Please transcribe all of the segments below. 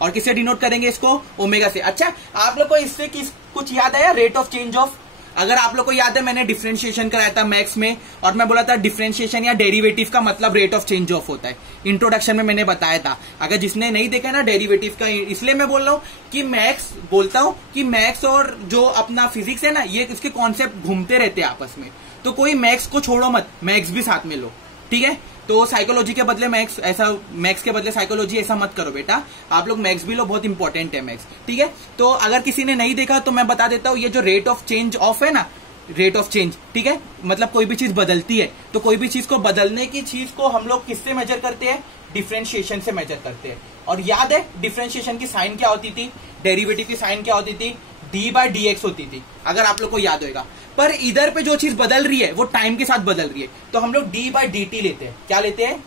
और किससे डिनोट करेंगे इसको? ओमेगा से। अच्छा, आप लोग को इससे कुछ याद आया? रेट ऑफ चेंज ऑफ, अगर आप लोग को याद है मैंने डिफरेंशिएशन कराया था मैथ्स में और मैं बोला था डिफरेंशिएशन या डेरिवेटिव का मतलब रेट ऑफ चेंज ऑफ होता है। इंट्रोडक्शन में मैंने बताया था, अगर जिसने नहीं देखा ना डेरिवेटिव का, इसलिए मैं बोल रहा हूं कि मैथ्स बोलता हूं कि मैथ्स और जो अपना फिजिक्स है ना, ये इसके कॉन्सेप्ट घूमते रहते हैं आपस में। तो कोई मैथ्स को छोड़ो मत, मैथ्स भी साथ में लो, ठीक है? तो साइकोलॉजी के बदले मैथ्स, ऐसा मैथ्स के बदले साइकोलॉजी ऐसा मत करो बेटा, आप लोग मैथ्स भी लो, बहुत इंपॉर्टेंट है मैथ्स, ठीक है? तो अगर किसी ने नहीं देखा तो मैं बता देता हूं, ये जो रेट ऑफ चेंज ऑफ है ना, रेट ऑफ चेंज, ठीक है, मतलब कोई भी चीज बदलती है, तो कोई भी चीज को बदलने की चीज को हम लोग किससे मेजर करते हैं? डिफरेंशिएशन से मेजर करते हैं। और याद है डिफरेंशिएशन की साइन क्या होती थी? डेरिवेटिव की साइन क्या होती थी? d/dx होती थी, अगर आप लोग को याद होगा। पर इधर पे जो चीज बदल रही है वो टाइम के साथ बदल रही है, तो हम लोग d/dt लेते हैं। क्या लेते हैं?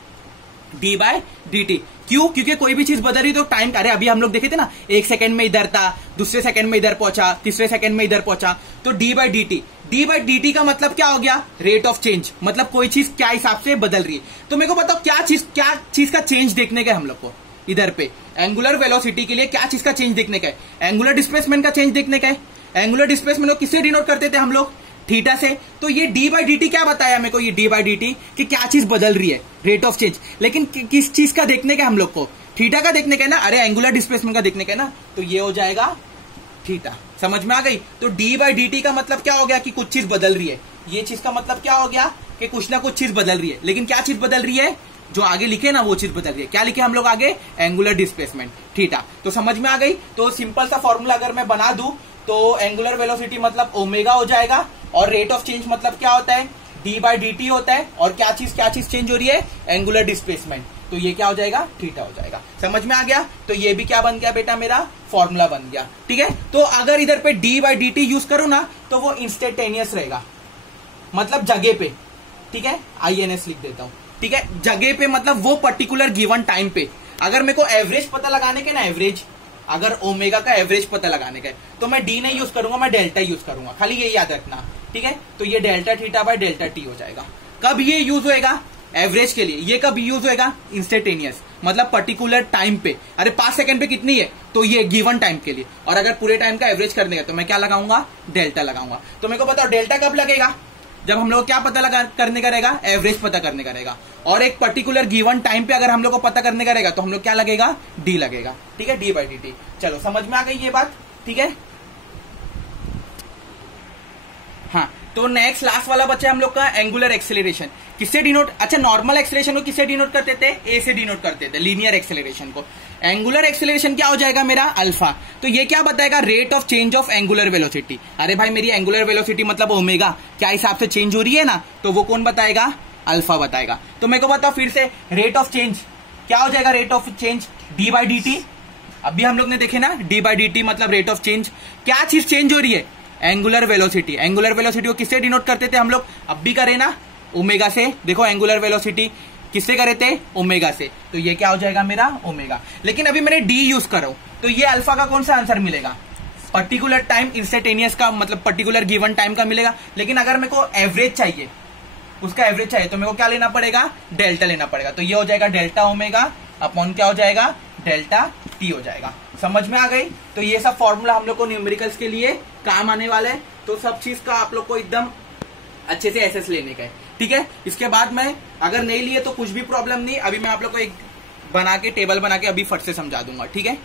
d/dt। क्यों? क्योंकि कोई भी चीज बदल रही तो टाइम, अरे अभी हम लोग देखे थे ना, 1 सेकंड में इधर था, दूसरे सेकंड में इधर पहुंचा, तीसरे सेकंड में इधर पहुंचा, तो d/dt का मतलब क्या हो गया? रेट ऑफ चेंज, मतलब कोई चीज क्या हिसाब से बदल रही है। तो मेरे को बताओ क्या चीज का चेंज देखने का है हम लोग को? इधर पे एंगुलर वेलोसिटी के लिए क्या चीज का चेंज देखने का है? एंगुलर डिस्प्लेसमेंट का चेंज देखने का है। एंगुलर डिस्प्लेसमेंट को किससे डिनोट करते थे हम लोग? थीटा से। तो ये d/dt क्या बताया मेरे को? ये d/dt कि क्या चीज बदल रही है, रेट ऑफ चेंज। लेकिन किस चीज का देखने का हम लोग को? थीटा का देखने का है ना, अरे एंगुलर डिस्प्लेसमेंट का देखने का है ना, तो ये हो जाएगा थीटा। समझ में आ गई? तो d/dt का मतलब क्या हो गया? कि कुछ चीज बदल रही है। ये चीज का मतलब क्या हो गया? कि कुछ ना कुछ चीज बदल रही है। लेकिन क्या चीज बदल रही है? जो आगे लिखे ना वो चीज बदल रही है। क्या लिखे हम लोग आगे? Angular displacement, theta. तो समझ में आ गई? तो सिंपल सा फॉर्मूला अगर मैं बना दूं तो एंगुलर वेलोसिटी मतलब ओमेगा हो जाएगा, और रेट ऑफ चेंज मतलब क्या होता है? d/dt होता है। और क्या चीज चेंज हो रही है? Angular displacement. तो ये क्या हो जाएगा? थीटा हो जाएगा। समझ में आ गया? तो ये भी क्या बन गया बेटा? मेरा फॉर्मूला बन गया, ठीक है? तो अगर इधर पे d/dt यूज करो ना तो वो इंस्टेंटेनियस रहेगा, मतलब जगह पे, ठीक है? INS लिख देता हूं, ठीक है? जगह पे मतलब वो पर्टिकुलर गिवन टाइम पे। अगर मेरे को एवरेज पता लगाने के ना, एवरेज, अगर ओमेगा का एवरेज पता लगाने का है तो मैं डी नहीं यूज करूंगा, मैं डेल्टा यूज करूंगा, खाली ये याद रखना, ठीक है? तो ये delta theta by delta T हो जाएगा। कब ये यूज होएगा? एवरेज के लिए। ये कब यूज होएगा? इंस्टेंटेनियस, मतलब पर्टिकुलर टाइम पे। अरे 5 सेकंड पे कितनी है? तो ये गिवन टाइम के लिए। और अगर पूरे टाइम का एवरेज करने का तो मैं क्या लगाऊंगा? डेल्टा लगाऊंगा। तो मेरे को बताओ डेल्टा कब लगेगा? जब हम लोग क्या पता लगा करने का रहेगा? एवरेज पता करने का रहेगा। और एक पर्टिकुलर गिवन टाइम पे अगर हम लोग को पता करने का रहेगा तो हम लोग क्या लगेगा? डी लगेगा, ठीक है? d/dt। चलो समझ में आ गई ये बात, ठीक है? हाँ, तो नेक्स्ट लास्ट वाला बच्चा हम लोग का एंगुलर एक्सेलरेशन। किससे डिनोट? अच्छा, नॉर्मल एक्सेलरेशन को किससे डिनोट करते थे? ए से डिनोट करते थे, लीनियर एक्सेलरेशन को। एंगुलर एक्सेलरेशन क्या हो जाएगा मेरा? अल्फा। तो ये क्या बताएगा? Rate of change of angular velocity. अरे भाई मेरी एंगुलर वेलोसिटी मतलब ओमेगा क्या हिसाब से चेंज हो रही है ना, तो वो कौन बताएगा? अल्फा बताएगा। तो मेरे को बताओ फिर से, रेट ऑफ चेंज क्या हो जाएगा? Rate of change d/dt। अभी हम लोग ने देखे ना, d/dt मतलब रेट ऑफ चेंज। क्या चीज चेंज हो रही है? Angular velocity. एंगुलर वेलोसिटी को किससे डिनोट करते थे हम लोग? अब भी करे ना, ओमेगा से। देखो एंगुलर वेलोसिटी किससे करे थे? ओमेगा से। तो ये क्या हो जाएगा मेरा? ओमेगा। लेकिन अभी मैंने डी यूज करा हूं, तो ये अल्फा का कौन सा आंसर मिलेगा? पर्टिकुलर टाइम इंस्टेंटेनियस का, मतलब पर्टिकुलर गिवन टाइम का मिलेगा। लेकिन अगर मेरे को एवरेज चाहिए, उसका एवरेज चाहिए, तो मेरे को क्या लेना पड़ेगा? डेल्टा लेना पड़ेगा। तो ये हो जाएगा डेल्टा ओमेगा अपॉन क्या हो जाएगा? डेल्टा टी हो जाएगा। समझ में आ गई? तो ये सब फॉर्मूला हम लोग को न्यूमेरिकल्स के लिए काम आने वाले हैं। तो सब चीज का आप लोग को एकदम अच्छे से एसेस लेने का है, ठीक है? इसके बाद में अगर नहीं लिए तो कुछ भी प्रॉब्लम नहीं, अभी मैं आप लोग को एक बना के टेबल बना के अभी फट से समझा दूंगा, ठीक है?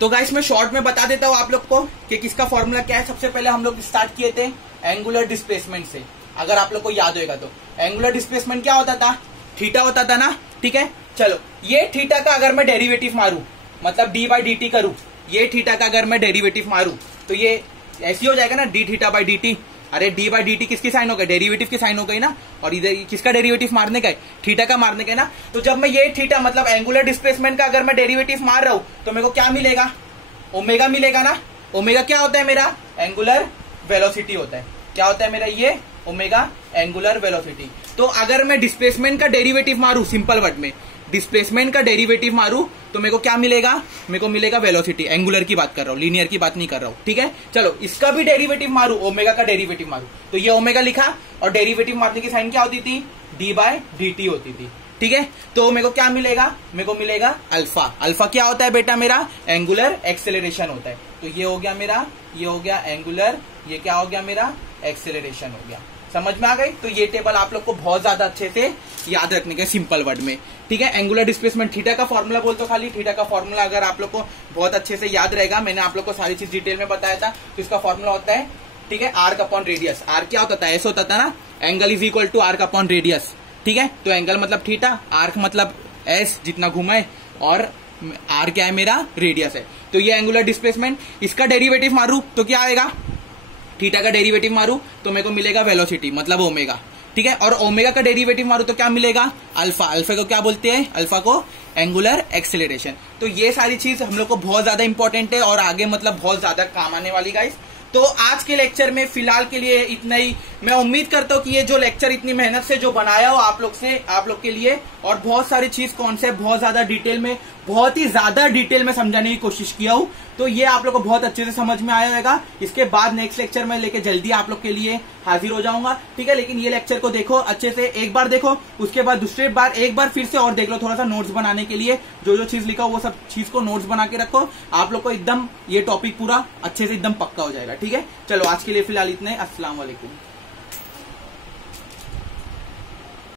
तो गाइस मैं शॉर्ट में बता देता हूं आप लोग को कि किसका फॉर्मूला क्या है। सबसे पहले हम लोग स्टार्ट किए थे एंगुलर डिस्प्लेसमेंट से, अगर आप लोग को याद होगा तो। एंगुलर डिस्प्लेसमेंट क्या होता था? थीटा होता था ना, ठीक है? चलो, ये थीटा का अगर मैं डेरिवेटिव मारूं, मतलब d/dt करूं, ये थीटा का अगर मैं डेरिवेटिव मारूं तो ये ऐसी हो जाएगा ना, d/dt। अरे d/dt किसकी साइन हो गई? डेरिवेटिव की साइन हो गई ना। और इधर किसका डेरिवेटिव मारने का है? थीटा का मारने का है ना। तो जब मैं ये थीटा मतलब एंगुलर डिस्प्लेसमेंट का अगर मैं डेरिवेटिव मार रहा हूं तो मेरे को क्या मिलेगा? ओमेगा मिलेगा ना। ओमेगा क्या होता है मेरा? एंगुलर वेलोसिटी होता है। क्या होता है मेरा? ये ओमेगा एंगुलर वेलोसिटी। तो अगर मैं डिस्प्लेसमेंट का डेरिवेटिव मारूं, सिंपल वर्ड में डिस्प्लेसमेंट का डेरिवेटिव मारूं तो मेरे को क्या मिलेगा? मेरे को मिलेगा वेलोसिटी। एंगुलर की बात कर रहा हूं, लीनियर की बात नहीं कर रहा हूं, ठीक है? चलो, इसका भी डेरिवेटिव मारूं, ओमेगा का डेरिवेटिव मारूं, तो ये ओमेगा लिखा, और डेरिवेटिव मारने की साइन क्या होती थी? d/dt होती थी, ठीक है। तो मेरे को क्या मिलेगा, मेरे को मिलेगा अल्फा। अल्फा क्या होता है बेटा, मेरा एंगुलर एक्सेलरेशन होता है। तो ये हो गया मेरा, ये हो गया एंगुलर, ये क्या हो गया मेरा एक्सेलरेशन हो गया। समझ में आ गई। तो ये टेबल आप लोग को बहुत ज्यादा अच्छे से याद रखने का सिंपल वर्ड में, ठीक है। एंगुलर डिस्प्लेसमेंट थीटा का फॉर्मूला बोल तो खाली थीटा का फॉर्मूला अगर आप लोग को बहुत अच्छे से याद रहेगा, मैंने आप लोग को सारी चीज डिटेल में बताया था। तो इसका फॉर्मूला होता है, ठीक है, आर्क अपॉन रेडियस। आर क्या होता था, ऐसा होता था ना, angle is equal to arc upon radius, ठीक है। तो एंगल मतलब थीटा, आर्क मतलब एस जितना घुमाए, और आर क्या है मेरा, रेडियस है। तो ये एंगुलर डिस्प्लेसमेंट, इसका डेरिवेटिव मारू तो क्या आएगा, थीटा का डेरिवेटिव मारू तो मेरे को मिलेगा वेलोसिटी मतलब ओमेगा, ठीक है। और ओमेगा का डेरिवेटिव मारू तो क्या मिलेगा, अल्फा। अल्फा को क्या बोलते हैं, अल्फा को एंगुलर एक्सेलरेशन। तो ये सारी चीज हम लोग को बहुत ज्यादा इंपॉर्टेंट है और आगे मतलब बहुत ज्यादा काम आने वाली गाइस। तो आज के लेक्चर में फिलहाल के लिए इतना ही। मैं उम्मीद करता हूँ कि ये जो लेक्चर इतनी मेहनत से जो बनाया हो आप लोग के लिए, और बहुत सारी चीज कॉन्सेप्ट बहुत ज्यादा डिटेल में, बहुत ही ज्यादा डिटेल में समझाने की कोशिश किया हूँ, तो ये आप लोग को बहुत अच्छे से समझ में आया होगा। इसके बाद नेक्स्ट लेक्चर में लेके जल्दी आप लोग के लिए हाजिर हो जाऊंगा, ठीक है। लेकिन ये लेक्चर को देखो अच्छे से, एक बार देखो, उसके बाद दूसरे बार एक बार फिर से और देख लो, थोड़ा सा नोट्स बनाने के लिए जो जो चीज लिखा हो वो सब चीज को नोट्स बना के रखो। आप लोग को एकदम ये टॉपिक पूरा अच्छे से एकदम पक्का हो जाएगा, ठीक है। चलो आज के लिए फिलहाल इतने, अस्सलाम वालेकुम।